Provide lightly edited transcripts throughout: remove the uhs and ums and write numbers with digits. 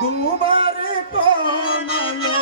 गुबारे को मनो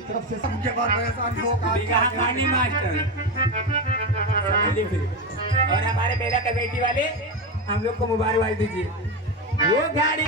तरफ से सबके बाद कहानी मास्टर समझिए फिर। और हमारे मेला कमेटी वाले हम लोग को मुबारकबाद दीजिए। वो गाड़ी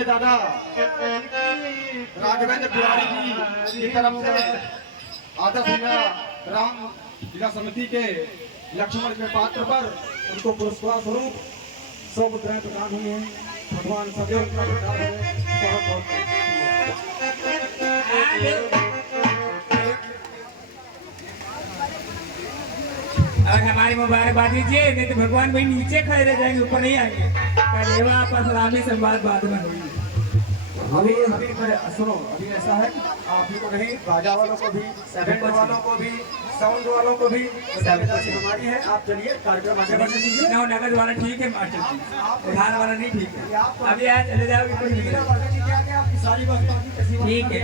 दादा राघवेंद्र तिवारी जी की तरफ से आदर्श राम जिला समिति के लक्ष्मण के पात्र पर उनको पुरस्कार स्वरूप 100 मुद्राएं प्रदान हुई हैं। भगवान सदैव उनका प्रदान है। बहुत बहुत और हमारी मुबारकबाद दीजिए। नहीं तो भगवान भाई नीचे खड़े रह जाएंगे, ऊपर नहीं आएंगे। कलेवा परशुरामी संवाद बाद में होगी। अभी सुनो, अभी ऐसा है आप ही को नहीं, बाजा वालों को भी, बैंड वालों को भी, साउंड वालों को भी हमारी है। आप चलिए कार्यक्रम आगे बढ़ने दीजिए। नगद वाला ठीक है मास्टर जी, उधार वाला नहीं ठीक है। अभी आज चले जाओगे आपकी सारी वस्तु ठीक है।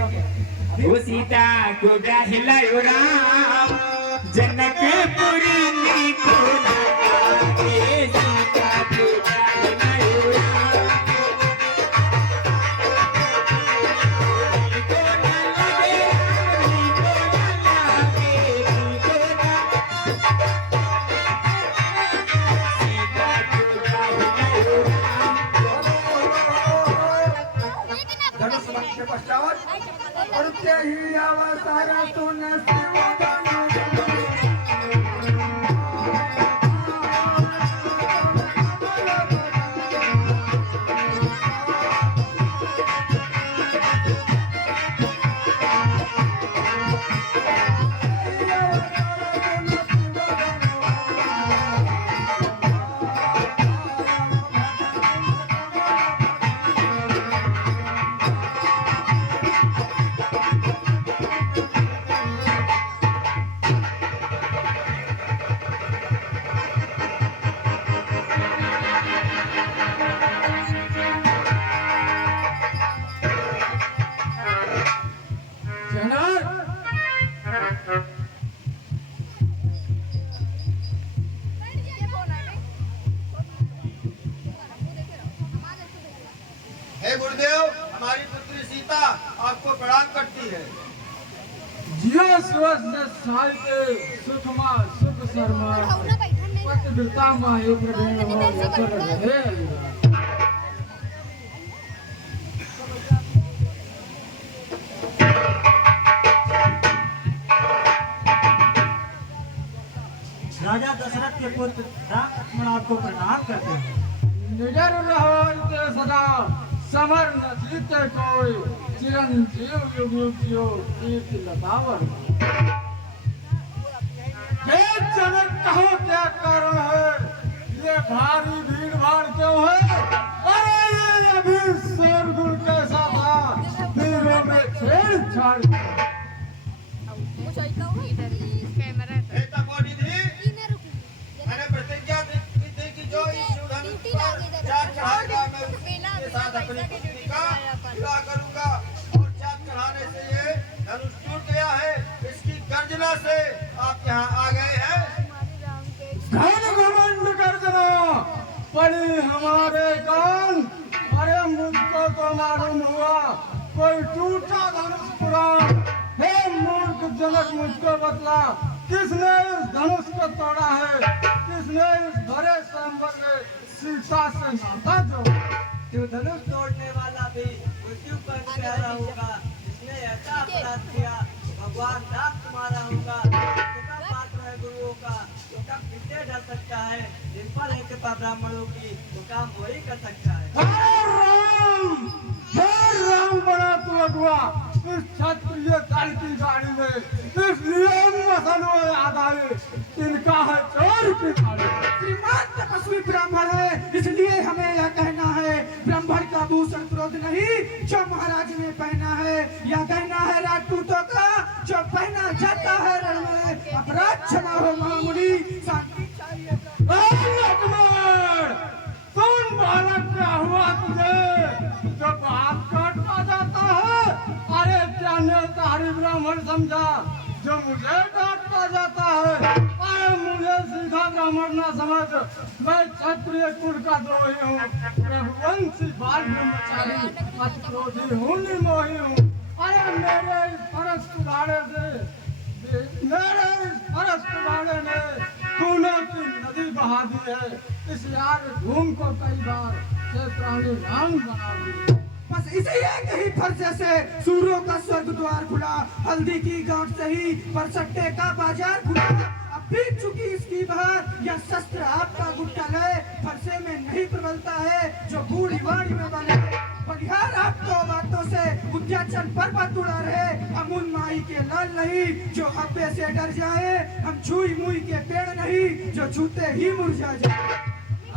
वो सीता को हिलायो राम जनकपुरी को सीता को हिलायो राम के पश्चात उड़ते ही अवसर सुन गुरुदेव, हमारी पुत्री सीता आपको प्रणाम करती है। जियो स्वस्थ साहित्य सुखमा सुख शर्मा पतिव्रता माए प्रवीण हो यतर रहे। राजा दशरथ के पुत्र राम लक्ष्मण आपको प्रणाम करते हैं। निडर रहो सदा समर न जीते कोई चिरंजीव युग युग जियो कीर्ति लतावर। जनक कहो क्या कारण है, ये भारी भीड़ भाड़ क्यों है? अरे ये अभी शोरगुल कैसा था, भीड़ों में छेड़छाड़। मैंने प्रतिज्ञा दी थी कि जो इस अपनी पुत्री का विवाह करूंगा। और चाँद चढ़ाने से ये धनुष टूट गया है, इसकी गर्जना से आप यहाँ आ गए हैं। घन घमंड गर्जना पड़ी हमारे कान। अरे मुझको तो मालूम हुआ कोई टूटा धनुष पुराण। हे मूर्ख जनक, मुझको बतला किसने इस धनुष को तोड़ा है? किसने इस भरे स्वयंवर में सीता से नाता जोड़ा? जो धनुष तोड़ने वाला भी मृत्यु पर प्यारा होगा, जिसने ऐसा अपराध किया भगवान दास तुम्हारा होगा। छोटा पात्र है गुरुओं का, तो कब किससे डर सकता है? जिन पर है कृपा ब्राह्मणों की, तो काम वही कर सकता है। हे राम बना तू अगुआ इस क्षत्रिय दल की गाड़ी में, इसलिए मसल हुए आधारे इनका है चोर की गाड़ी। श्रीमान तपस्वी ब्राह्मण है, इसलिए हमें यह कहना है ब्राह्मण का भूषण क्रोध नहीं जो महाराज ने पहना है। यह कहना है राजपूतों का जो पहना जाता है रण में। अपराध क्षमा हो महामुनि, शांति चाहिए। सुन बालक, क्या हुआ तुझे जब हाथ काटता जाता है? अरे क्या नेतारी ब्राह्मण समझा जो मुझे काटता जाता है? अरे मुझे सीधा ब्राह्मण ना समझ, मैं क्षत्रिय कुल का द्रोही हूँ, रघुवंशी बाल ब्रह्मचारी, अति क्रोधी हूँ, निर्मोही हूँ। अरे मेरे इस फरस कुल्हाड़े ने खूनों की नदी बहा दी है। इस यार घूम को कई बार क्षेत्रांगी राम बना दी। बस इसी एक ही फर्जे से सूरों का स्वर्ग द्वार खुला। हल्दी की गांठ सही पर सट्टे का बाजार खुला। अब बीत चुकी इसकी बहार, यह शस्त्र आपका गुट्टल है। फरसे में नहीं प्रबलता है जो बूढ़ी वाणी में बने। बलिहार आपको बातों से उद्याचल पर्वत उड़ा रहे। हम उन माई के लाल नहीं जो हब्बे से डर जाए। हम छुई मुई के पेड़ नहीं जो छूते ही मुरझा जाए।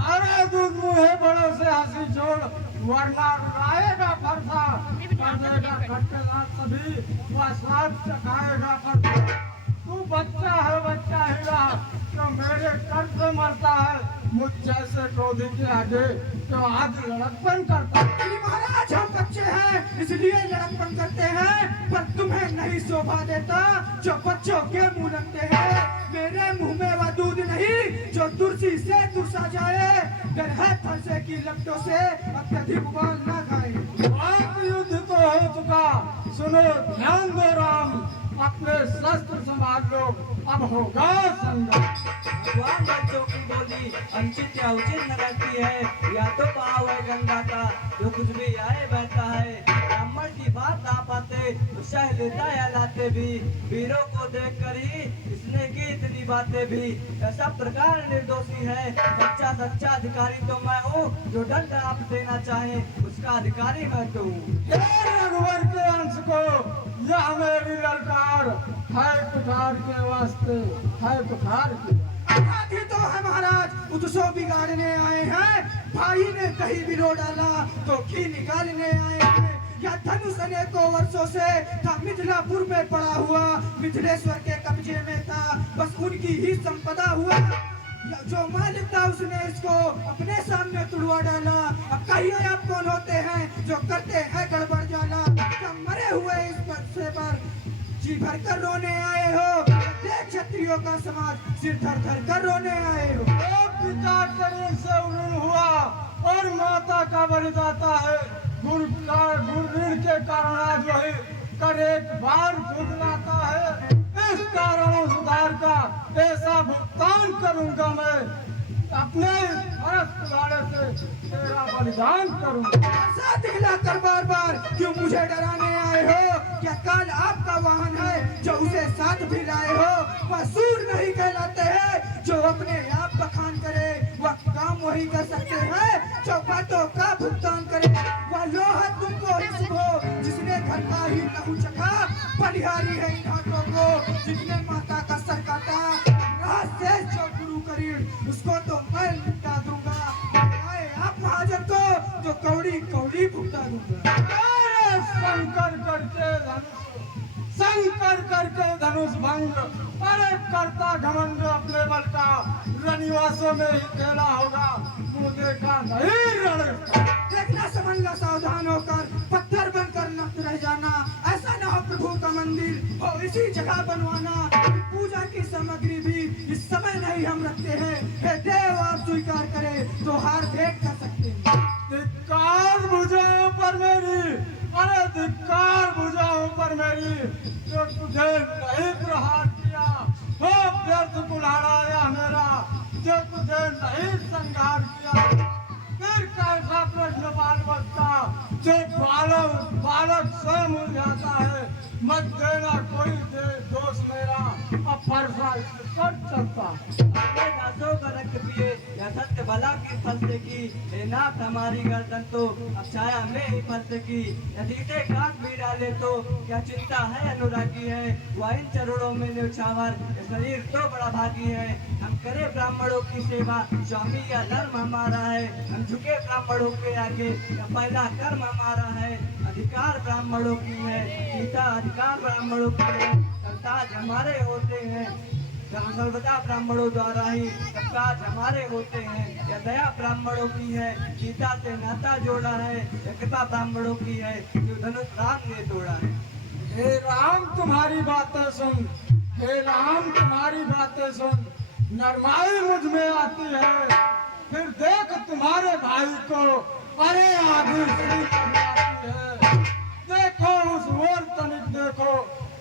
अरे दूध मुँहे बड़ों से हंसी छोड़, वरना रुलाएगा फरसा। कर देगा खट्टेदार सभी, वह स्वाद चखाएगा फरसा। तू बच्चा है, बच्चा ही रहा जो मेरे कर से मरता है। मुझ जैसे क्रोधी के आगे जो आज लड़कपन करता है। श्री महाराज, हम बच्चे हैं इसलिए लड़कपन करते हैं, पर तुम्हें नहीं शोभा देता जो बच्चों के मुंह लगते हैं। मेरे मुंह में वह दूध नहीं जो तुलसी से तुरसा जाए। डर है फरसे की लपटों से, अत्यधिक बाल ना खाए। अब युद्ध तो हो चुका, सुनो ध्यान दो राम, अपने शस्त्र संभाल लो, अब होगा संग्राम। भगवान बच्चों की बोली अनुचित या उचित न लगती है। या तो भाव है गंगा का जो कुछ भी आए बहता है। ब्राह्मण की बात ना पाते उत्साह लेता या लाते भी। वीरों को देख कर ही इसने की इतनी बातें भी। ऐसा प्रकार निर्दोषी है सच्चा अधिकारी तो मैं हूँ। जो दंड आप देना चाहे उसका अधिकारी मैं तो हूँ। रघुवर के अंश को यह मेरी ललकार है, कुठार के वास्ते है, कुठार की। अपराधी तो है महाराज, उत्सव बिगाड़ने आए हैं। भाई ने कहीं बिलो डाला तो घी निकालने आए हैं। यह धनुष अनेकों वर्षों से था मिथिलापुर में पड़ा हुआ। मिथिलेश्वर के कब्जे में था, बस उनकी ही संपदा हुआ। जो मालिक था उसने इसको अपने सामने तुड़वा डाला। अब कहिए आप कौन होते हैं जो करते हैं गड़बड़ जाला? क्या मरे हुए इस बच्चे पर जी भर कर रोने आए हो? देख क्षत्रियों का समाज सिर धर धर कर रोने आए हो। पिता शरीर से उड़न हुआ और माता का बलिदाता है। गुरवीर के कारण आज वही कर एक बार खुदलाता है। इस कारणों सुधार का ऐसा भुगतान करूंगा मैं, अपने फरस कुल्हाड़े से तेरा बलिदान करूंगा। साथ खिलाकर बार बार क्यों मुझे डराने आए हो? क्या काल आपका वाहन है जो उसे साथ भी लाए हो? वह सूर नहीं कहलाते हैं जो अपने आप बखान करे। वह काम वही कर सकते हैं जो बातों का भुगतान करे। वह लोहा तुमको हिस्स हो जिसने घर का ही लहू चखा। बलिहारी है इन हाथों को जिसने माता का सर काटा। रात से जो गुरु करीब उसको तो मैं निपटा दूंगा। आए आप महाजन को तो कौड़ी कौड़ी भुगता दूंगा। शंकर करके धनुष भंग। अरे करता घमंड अपने बल का, रनिवासों में ही खेला होगा। को देखा नहीं रणस्थल। देखना समझना सावधान होकर पत्थर बनकर न रह जाना। ऐसा न हो प्रभु का मंदिर हो इसी जगह बनवाना। पूजा की सामग्री भी इस समय नहीं हम रखते हैं। हे देव आप स्वीकार करें तो हार भेंट कर सकते हैं। धिक्कार भुजाओं पर मेरी, अरे धिक्कार भुजाओं पर मेरी, जो तुझे नहीं प्रहार किया हो व्यर्थ कुल्हाड़ा या मेरा, जो तुझे नहीं संहार किया। फिर कैसा प्रश्न बाल बचता जो बालक स्वयं उलझाता है। मत देना कोई दे दोष मेरा, अब फरसा पर चलता। अपने दासों का रक्त पिए या सत्य भला की फंसे की, हे नाथ हमारी गर्दन तो अब छाया में ही फंसे की। यदि से काट भी डाले तो क्या चिंता है अनुरागी है, वह इन चरणों में न्यौछावर शरीर तो बड़ा भागी है। हम करे ब्राह्मणों की सेवा स्वामी या धर्म हमारा है, हम झुके ब्राह्मणों के आगे या पहला कर्म हमारा है। अधिकार ब्राह्मणों की है, गीता अधिकार ब्राह्मणों की है, सरताज हमारे होते हैं। सर्वदा ब्राह्मणों द्वारा ही सब काज हमारे होते हैं। यह दया ब्राह्मणों की है, गीता से नाता जोड़ा है। यह कृपा ब्राह्मणों की है, जो धनुष राम ने तोड़ा है। हे राम तुम्हारी बातें सुन, हे राम तुम्हारी बातें सुन, नरमाई मुझ में आती है। फिर देख तुम्हारे भाई को, अरे आधी स्त्री आती है। देखो उस ओर तनिक देखो,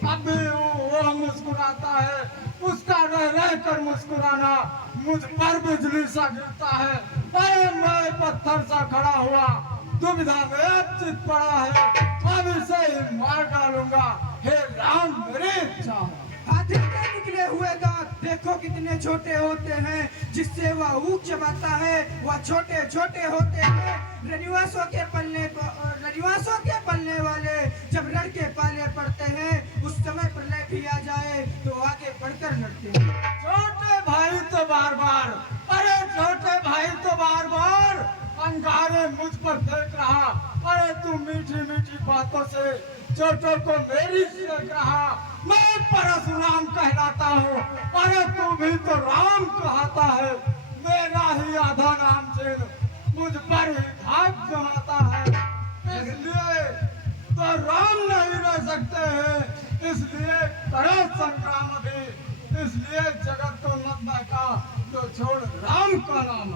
अभी वो मुस्कुराता है। उसका रह कर मुस्कुराना मुझ पर बिजली सा गिरता है। अरे मैं पत्थर सा खड़ा हुआ दुविधा में अब चित पड़ा है, अब इसे ही मार डालूंगा। हे राम मेरी इच्छा है। हाथी के निकले हुए दांत देखो कितने छोटे होते हैं, जिससे वह ऊख चबाता है वह छोटे छोटे होते हैं। रनिवासों के पलने वाले जब रण के पाले पड़ते हैं, उस समय प्रलय भी आ जाए तो आगे बढ़कर लड़ते हैं। छोटे भाई तो बार बार, अरे छोटे भाई तो बार बार अंगारे मुझ पर फेंक रहा। अरे तू मीठी मीठी बातों से छोटों को मेरी सेक रहा। मैं परशुराम कहलाता हूँ, अरे तू भी तो राम कहता है। मेरा ही आधा नाम चिन्ह मुझ पर ही धाक जमाता है। इसलिए तो राम नहीं रह सकते हैं, इसलिए करो संग्राम अभी। इसलिए जगत को मत बहका तो छोड़ राम का नाम।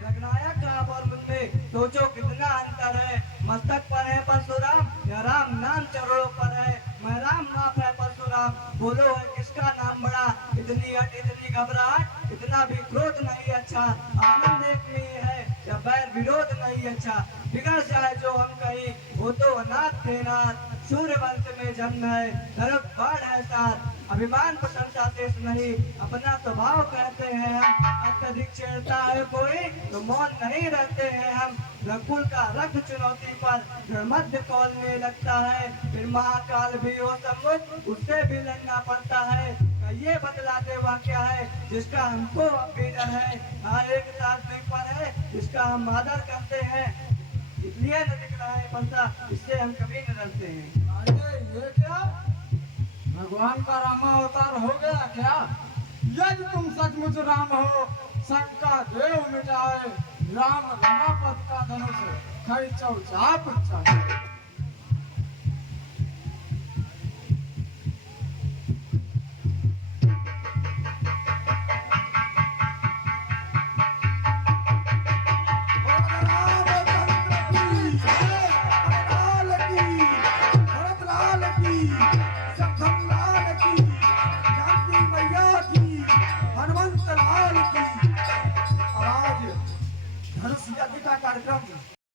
जगनायक आप और मुझमें सोचो कितना अंतर है। मस्तक पर है परशुराम या राम नाम चरणों पर है। मैं राम माफ है परशुराम, बोलो है किसका नाम बड़ा। इतनी हट इतनी घबराहट इतना भी क्रोध नहीं अच्छा। आनंद एक में है या बैर विरोध नहीं अच्छा। बिगड़ जाए जो हम कहीं वो तो अनाथ थे नाथ। सूर्यवंश में जन्म है धनुष बाण है साथ। अभिमान प्रशंसा शेष नहीं अपना स्वभाव कहते हैं हम। अत्यधिक छेड़ता है कोई तो मौन नहीं रहते हैं हम। रघुकुल का रक्त चुनौती पर मध्य खोलने लगता है। फिर महाकाल भी हो सम्मुख उससे भी लड़ना पड़ता है। ये बतलाते वह क्या है जिसका हमको अब भी डर है। हाँ एक साल पर है जिसका हम आदर करते हैं। इसलिए न दिख रहा है पंथा, इससे हम कभी न डरते हैं। अरे ये क्या भगवान का रामावतार हो गया क्या? यदि तुम सचमुच राम हो, शंका देव मिटाए। राम रमापत का धनुष खै चौचाप चाहे। धनुष यज्ञ का कार्यक्रम